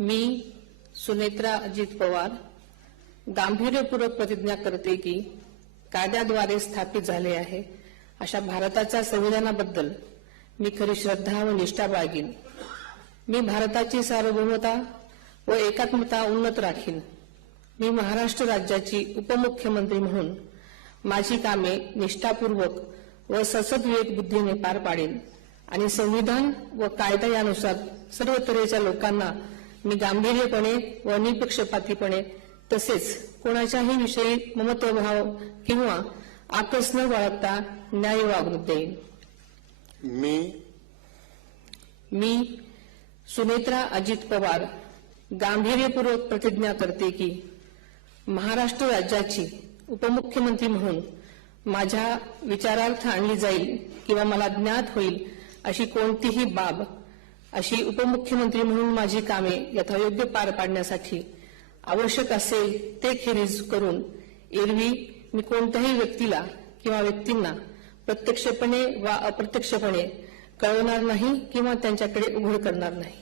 मी सुनेत्रा अजित पवार गांभीर्यपूर्वक प्रतिज्ञा करते की कायद्याद्वारे स्थापित झाले आहे अशा भारताच्या संविधानाबद्दल मी खरी श्रद्धा व निष्ठा बाळगीन। मी भारताची सार्वभौमता व एकात्मता उन्नत राखीन। मी महाराष्ट्र राज्याची उपमुख्यमंत्री म्हणून माझी कामे निष्ठापूर्वक व ससद्विवेक बुद्धीने पार पाडेन आणि संविधान व कायदा यानुसार सर्व तऱ्हेच्या लोकांना मी गांभीर्यपणे व निपक्षपातीपणे तसेच कोणाच्याही विषयी ममत्वभाव किंवा आकस न बाळगता न्याय वागणूक देईन। मी सुनेत्रा अजित पवार गांभीर्यपूर्वक प्रतिज्ञा करते की महाराष्ट्र राज्याची उपमुख्यमंत्री म्हणून माझ्या विचारार्थ आणली जाईल किंवा मला ज्ञात होईल अशी कोणतीही बाब अशी उपमुख्यमंत्री म्हणून माझी कामे यथायोग्य पार पाडण्यासाठी आवश्यक असेल ते खेरीज करून एरवी मी कोणत्याही व्यक्तीला किंवा व्यक्तींना प्रत्यक्षपणे वा अप्रत्यक्षपणे कळवणार नाही किंवा त्यांच्याकडे उघड करणार नाही।